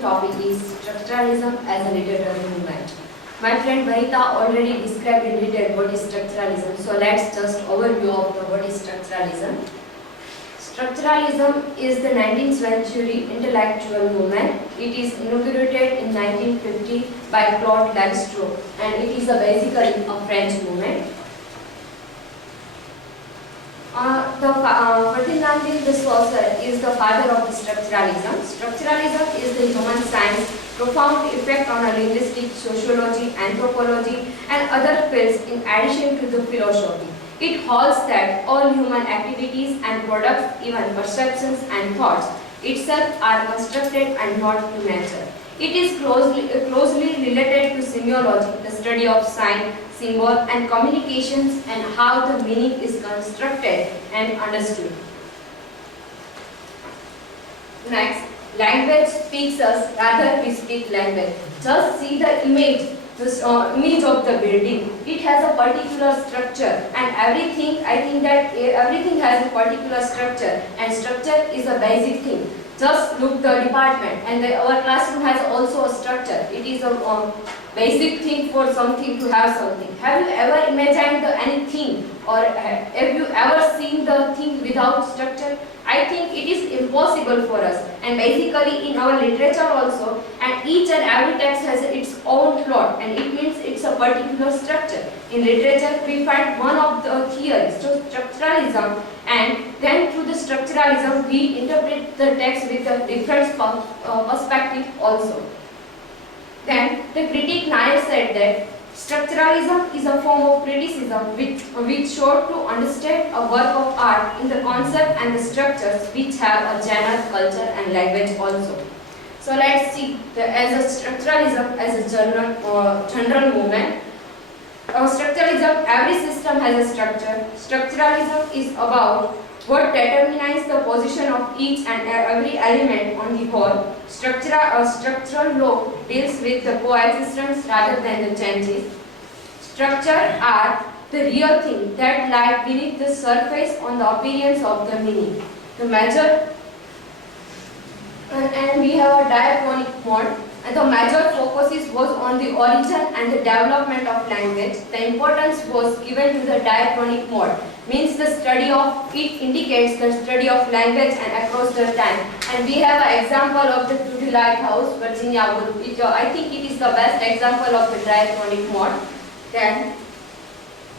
topic is structuralism as a literary movement. My friend Vanita already described in detail what is structuralism, so let's just overview of what is structuralism. Structuralism is the 19th century intellectual movement. It is inaugurated in 1950 by Claude Lévi-Strauss and it is basically a French movement. Ferdinand de Saussure is the father of the structuralism. Structuralism is the human science profound effect on a linguistic, sociology, anthropology and other fields in addition to the philosophy. It holds that all human activities and products, even perceptions and thoughts itself are constructed and not to nature. It is closely related to semiology, the study of sign, symbol and communications and how the meaning is constructed and understood. Next, language speaks us, rather we speak language. Just see the image. This image of the building. It has a particular structure and everything, I think that everything has a particular structure and structure is a basic thing. Just look the department and our classroom has also a structure. It is a basic thing for something to have something. Have you ever imagined anything or have you ever seen the thing without structure? I think it is impossible for us and basically in our literature also and each and every text has its own plot and it means it's a particular structure. In literature we find one of the theories, so structuralism, and then through the structuralism we interpret the text with a different perspective also. Then the critic Nair said that structuralism is a form of criticism which sought to understand a work of art in the concept and the structures which have a genre, culture and language also. So let's see as a structuralism as a general movement. Structuralism, every system has a structure. Structuralism is about what determines the position of each and every element on the whole. Structural law deals with the coexistence rather than the changes. Structure are the real thing that lie beneath the surface on the appearance of the meaning. The major and we have a diachronic mode. And the major focus was on the origin and the development of language. The importance was given to the diachronic mode. Means the study of, it indicates the study of language and across the time. And we have an example of the Trudy Lighthouse, Virginia Woolf. I think it is the best example of the diachronic mode. Then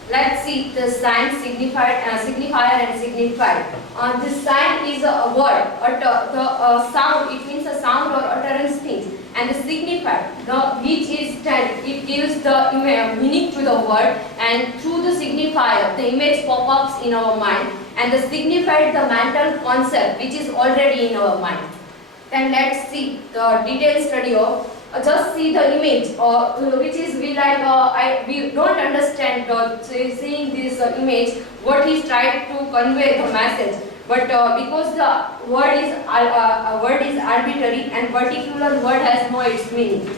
let's see the sign, signifier and signified. This sign is a word, the sound, it means a sound or utterance thing. And the signified, which is it gives the meaning to the word, and through the signifier the image pop-ups in our mind, and the signified the mental concept which is already in our mind. Then let's see the detailed study of just see the image which is we don't understand seeing this image what he tried to convey the message. But because the word is arbitrary and particular word has no its meaning.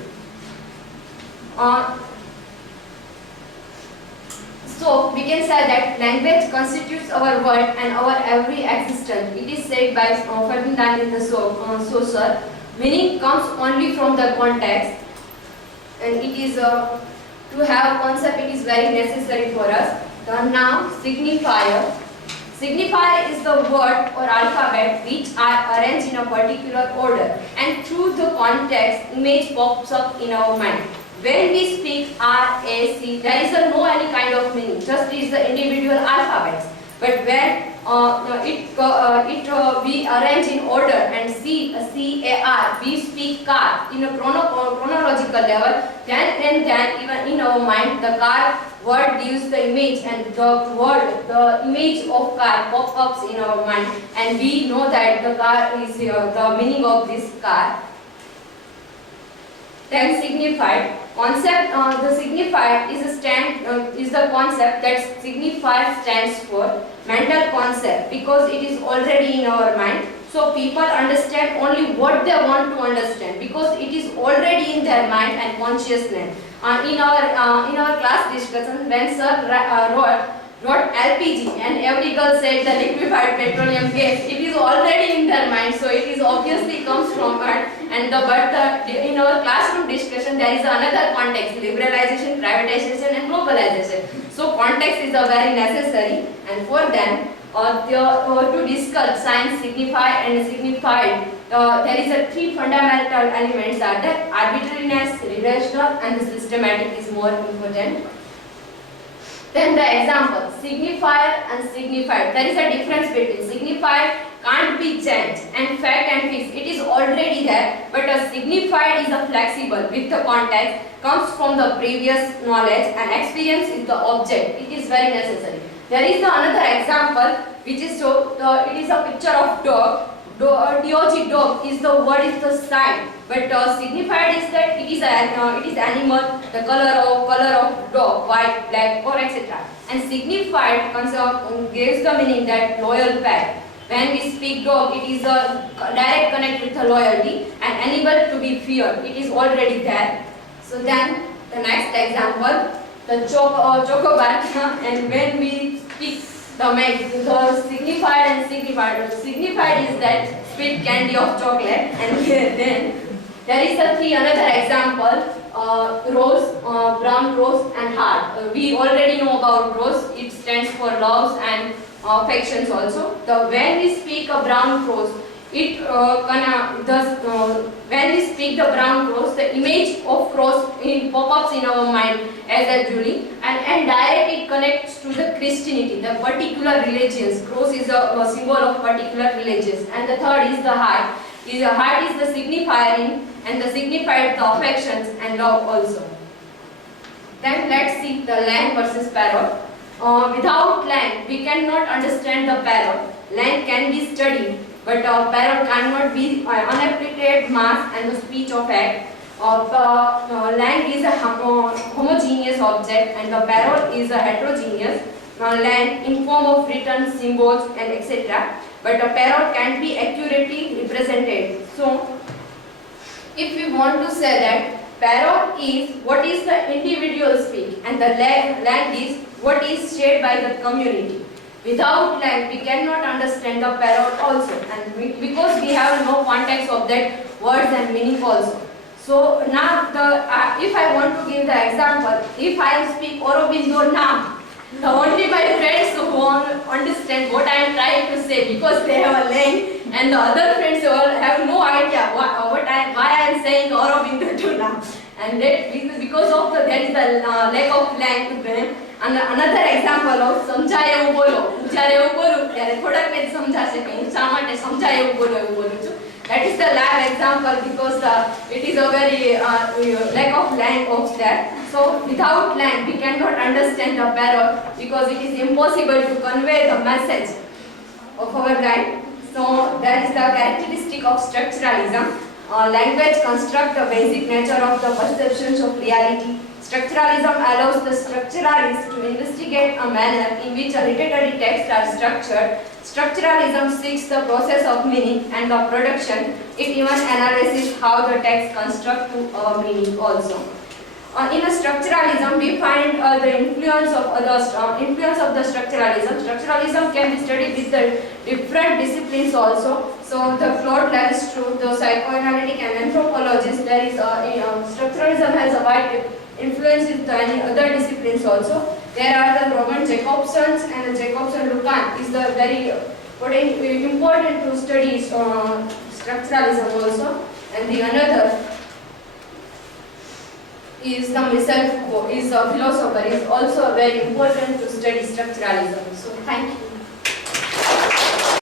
So we can say that language constitutes our world and our every existence. It is said by Ferdinand de Saussure. Meaning comes only from the context, and it is to have concept. It is very necessary for us. The noun signifier. Signifier is the word or alphabet which are arranged in a particular order and through the context image pops up in our mind. When we speak R, A, C, there is no any kind of meaning, just is the individual alphabets. But when we arrange in order and C-A-R, we speak car in a chronological level, then even in our mind the car word gives the image and the image of car pop-ups in our mind and we know that the car is the meaning of this car. Then signified. The signified is the concept that signifier stands for mental concept because it is already in our mind. So people understand only what they want to understand because it is already in their mind and consciousness. In our class discussion, when sir wrote LPG and every girl said the liquefied petroleum gas, it is already in their mind, so it is obviously comes from Earth, and but our classroom discussion, there is another context: liberalization, privatization, and globalization. So context is a very necessary, and for them, to discuss science signify and signified, there is a three fundamental elements are that arbitrariness, irrational, and the systematic is more important. Then the example, signifier and signified. There is a difference between signified can't be changed and fact and fixed. It is already there, but a signified is a flexible with the context, comes from the previous knowledge and experience is the object. It is very necessary. There is another example which is it is a picture of dog. Dog is the word is the sign, but signified is that it is animal, the color of dog, white, black, or etc. And signified gives the meaning that loyal pet. When we speak dog, it is a direct connect with the loyalty and animal to be feared. It is already there. So then the next example, the chocobar, and when we speak the signified and signified. Signified is that sweet candy of chocolate, and then there is another example, rose, brown rose and heart. We already know about rose. It stands for loves and affections also. When we speak a brown rose, when we speak the brown cross, the image of cross pop-ups in our mind as usually, and directly it connects to the Christianity, the particular religions. Cross is a symbol of particular religions. And the third is the heart. The heart is the signifying, and the signified the affections and love also. Then let's see the Lang versus parrot. Without Lang, we cannot understand the parrot. Lang can be studied, but parrot cannot be unappreciated mass and the speech of act. Lang is a homogeneous object and the parrot is a heterogeneous. Lang in form of written symbols and etc. But a parrot can be accurately represented. So, if we want to say that parrot is what is the individual speak and the Lang is what is shared by the community. Without Lang, we cannot understand the parrot also, and because we have no context of that words and meaning also. So now, if I want to give the example, if I speak Aurobindo now, only my friends who understand what I am trying to say because they have a Lang, and the other friends all have no idea why I am saying Aurobindo to now. And that because of there is the lack of Lang to them. And another example of સમજાય એવું બોલો, જ્યારે એવું બોલું ત્યારે થોડાક ને સમજાશે કે હું શા માટે સમજાય એવું બોલું છું. That is the lab example because it is a very lack of Lang of that. So without Lang we cannot understand the parrot because it is impossible to convey the message of our guide. So that is the characteristic of structuralism. Language constructs the basic nature of the perceptions of reality. Structuralism allows the structuralists to investigate a manner in which a literary texts are structured. Structuralism seeks the process of meaning and the production. It even analyzes how the text construct to meaning also. In a structuralism, we find the influence of the structuralism. Structuralism can be studied with the different disciplines also. So the Claude Lévi-Strauss, the psychoanalytic and anthropologist, there is structuralism has a wide influence with any other disciplines also. There are the Roman Jacobsons and Jacobson-Lucan is the very important to study structuralism also. And the another is the Michel Foucault, is a philosopher, is also very important to study structuralism. So thank you.